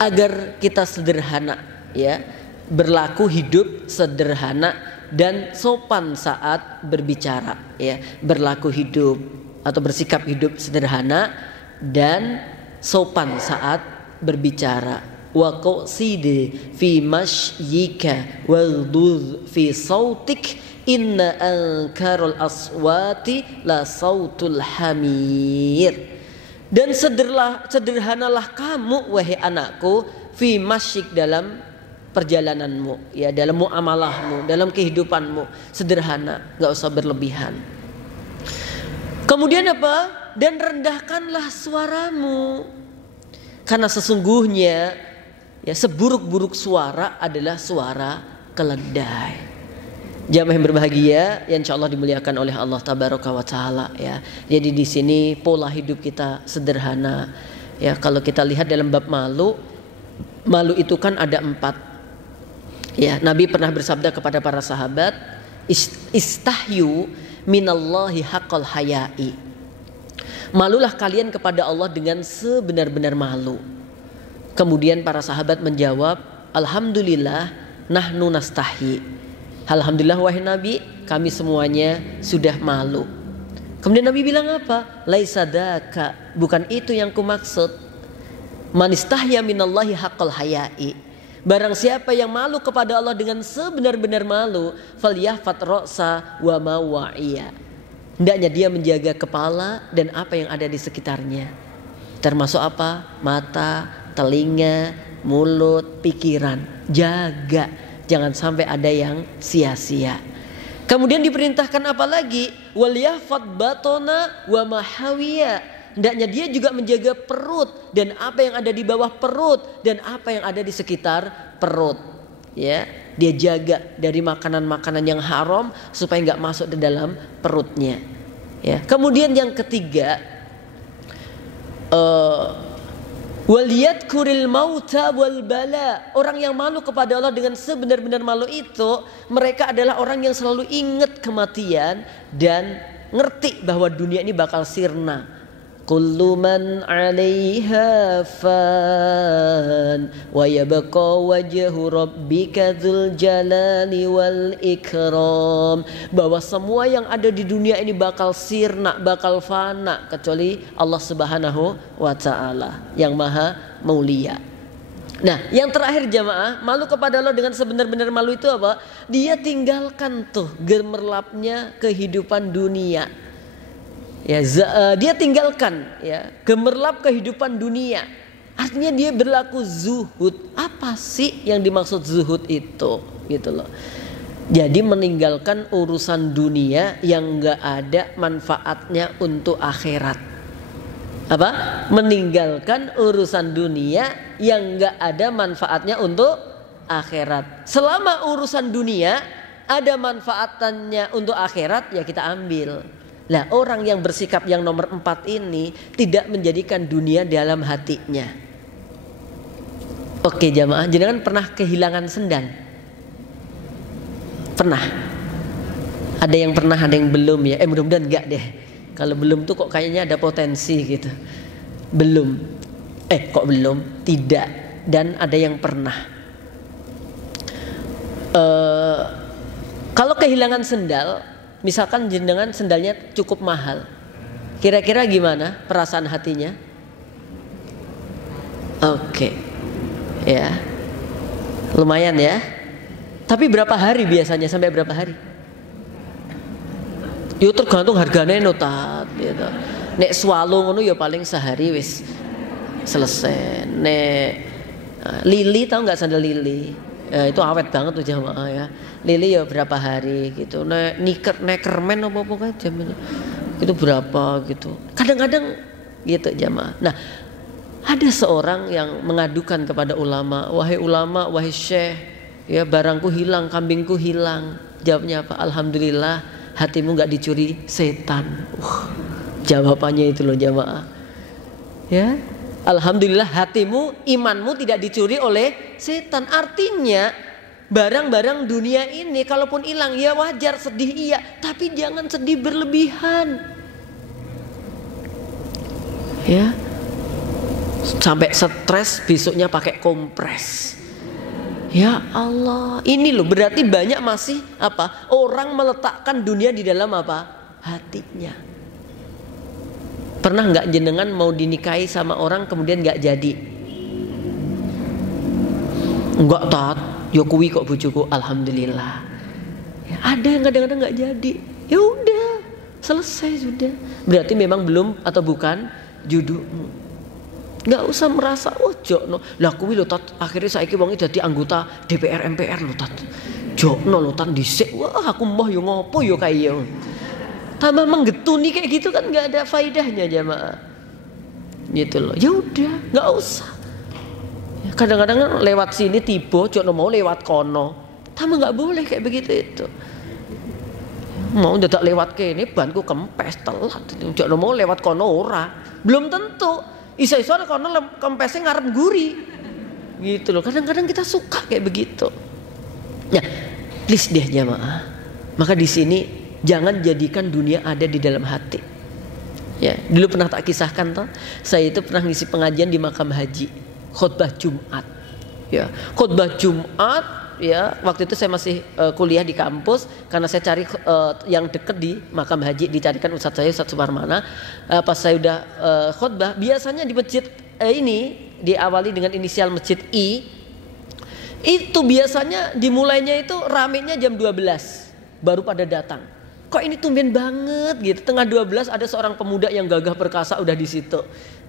agar kita sederhana ya, berlaku hidup sederhana dan sopan saat berbicara ya, berlaku hidup atau bersikap hidup sederhana dan sopan saat berbicara. Wa qasidi fi mashyika waghdud fi sautik inna ankarul aswati la sautul hamir. Dan sederhanalah kamu wahai anakku fi masyik, dalam perjalananmu ya, dalam muamalahmu, dalam kehidupanmu sederhana, nggak usah berlebihan. Kemudian apa? Dan rendahkanlah suaramu, karena sesungguhnya ya seburuk-buruk suara adalah suara keledai. Jamaah yang berbahagia yang insyaallah dimuliakan oleh Allah Tabaraka wa Ta'ala ya. Jadi di sini pola hidup kita sederhana ya. Kalau kita lihat dalam bab malu itu kan ada 4 ya. Nabi pernah bersabda kepada para sahabat, istahyu minallahi haqqal haya'i. Malulah kalian kepada Allah dengan sebenar-benar malu. Kemudian para sahabat menjawab, alhamdulillah nahnu nastahi. Alhamdulillah wahai Nabi, kami semuanya sudah malu. Kemudian Nabi bilang apa? Laisa daka, bukan itu yang kumaksud. Man istahya minallahi haqqal haya'i. Barang siapa yang malu kepada Allah dengan sebenar-benar malu, falyahfat ra'sa wa ma wa'iya. Hendaknya dia menjaga kepala dan apa yang ada di sekitarnya. Termasuk apa? Mata, telinga, mulut, pikiran. Jaga, jangan sampai ada yang sia-sia. Kemudian diperintahkan apa lagi? Walyahfat batona wa mahawiya. hendaknya dia juga menjaga perut dan apa yang ada di bawah perut dan apa yang ada di sekitar perut. Ya, dia jaga dari makanan-makanan yang haram supaya nggak masuk di dalam perutnya. Ya, kemudian yang ketiga, waliyadkuril mauta wal bala. Orang yang malu kepada Allah dengan sebenar-benar malu itu, mereka adalah orang yang selalu ingat kematian dan ngerti bahwa dunia ini bakal sirna. Kullu man 'alaiha fan wa yabqa wajhu rabbika dzul jalali wal ikram. Bahwa semua yang ada di dunia ini bakal sirna, bakal fana kecuali Allah Subhanahu wa taala yang maha mulia. Nah, yang terakhir jamaah, malu kepada Allah dengan sebenar-benar malu itu apa? Dia tinggalkan tuh gemerlapnya kehidupan dunia. Ya, dia tinggalkan ya gemerlap kehidupan dunia. Artinya dia berlaku zuhud. Apa sih yang dimaksud zuhud itu? Gitu loh. Jadi meninggalkan urusan dunia yang enggak ada manfaatnya untuk akhirat. Apa? Meninggalkan urusan dunia yang enggak ada manfaatnya untuk akhirat. Selama urusan dunia ada manfaatannya untuk akhirat, ya kita ambil. Lah, orang yang bersikap yang nomor 4 ini tidak menjadikan dunia dalam hatinya. Oke jamaah, jenengan pernah kehilangan sendal? Pernah? Ada yang pernah, ada yang belum ya. Mudah-mudahan enggak deh. Kalau belum tuh kok kayaknya ada potensi gitu. Belum. Kok belum? Tidak. Dan ada yang pernah. Kalau kehilangan sendal, misalkan jenengan sendalnya cukup mahal, kira-kira gimana perasaan hatinya? Oke, ya, lumayan ya. Tapi berapa hari biasanya, sampai berapa hari? Yo tergantung harganya notat. Gitu. Nek swallow ngono ya paling sehari wis selesai. Nek lili, tahu nggak sandal lili? Itu awet banget tuh jamaah ya. Lili ya berapa hari gitu. Nek Neckerman apa pokoknya jamin itu berapa gitu. Kadang-kadang gitu jamaah. Nah, ada seorang yang mengadukan kepada ulama, wahai ulama, wahai syekh, ya barangku hilang, kambingku hilang. Jawabnya apa? Alhamdulillah, hatimu nggak dicuri setan. Jawabannya itu loh jamaah. Ya. Alhamdulillah hatimu, imanmu tidak dicuri oleh setan. Artinya barang-barang dunia ini kalaupun hilang ya wajar, sedih iya, tapi jangan sedih berlebihan. Ya. Sampai stres besoknya pakai kompres. Ya Allah, ini loh berarti banyak masih apa? Orang meletakkan dunia di dalam apa? Hatinya. Pernah nggak jenengan mau dinikahi sama orang kemudian nggak jadi? Enggak tat, yo kuwi kok bojoku, alhamdulillah. Ya, ada yang kadang-kadang nggak jadi. Ya udah, selesai sudah. Berarti memang belum atau bukan jodohmu. Nggak usah merasa jokno. Lah kuwi lho tat, akhirnya saiki wong dadi anggota DPR MPR lho tat. Jokno lho tat dhisik. Wah, aku mbah yo ngopo yo kaya. Tambah menggetuni kayak gitu kan nggak ada faidahnya jamaah. Gitu loh. Ya udah, nggak usah. Kadang-kadang kan lewat sini tiba, jokno mau lewat kono. Tambah nggak boleh kayak begitu itu. Mau dadak lewat kene banku kempes telat. Jokno mau lewat kono ora. Belum tentu. Iso-iso kono kempesnya ngarep guri. Gitu loh. Kadang-kadang kita suka kayak begitu. Ya, please deh jamaah. Maka di sini jangan jadikan dunia ada di dalam hati. Ya, dulu pernah tak kisahkan toh, saya itu pernah ngisi pengajian di makam haji, khutbah Jumat. Ya, khutbah Jumat. Ya, waktu itu saya masih kuliah di kampus karena saya cari yang dekat di makam haji, dicarikan ustadz saya, Ustadz Suparmana. Pas saya udah khutbah, biasanya di masjid ini diawali dengan inisial masjid I. Itu biasanya dimulainya itu ramenya jam 12 baru pada datang. Kok ini tumben banget gitu. Tengah 12 ada seorang pemuda yang gagah perkasa udah di situ.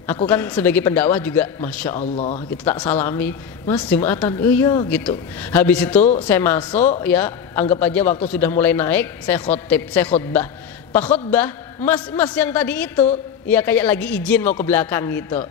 Aku kan sebagai pendakwah juga masya Allah gitu, tak salami, Mas Jumatan, iya gitu. Habis itu saya masuk ya, anggap aja waktu sudah mulai naik, saya khotbah. Pak khotbah, mas yang tadi itu ya kayak lagi izin mau ke belakang gitu.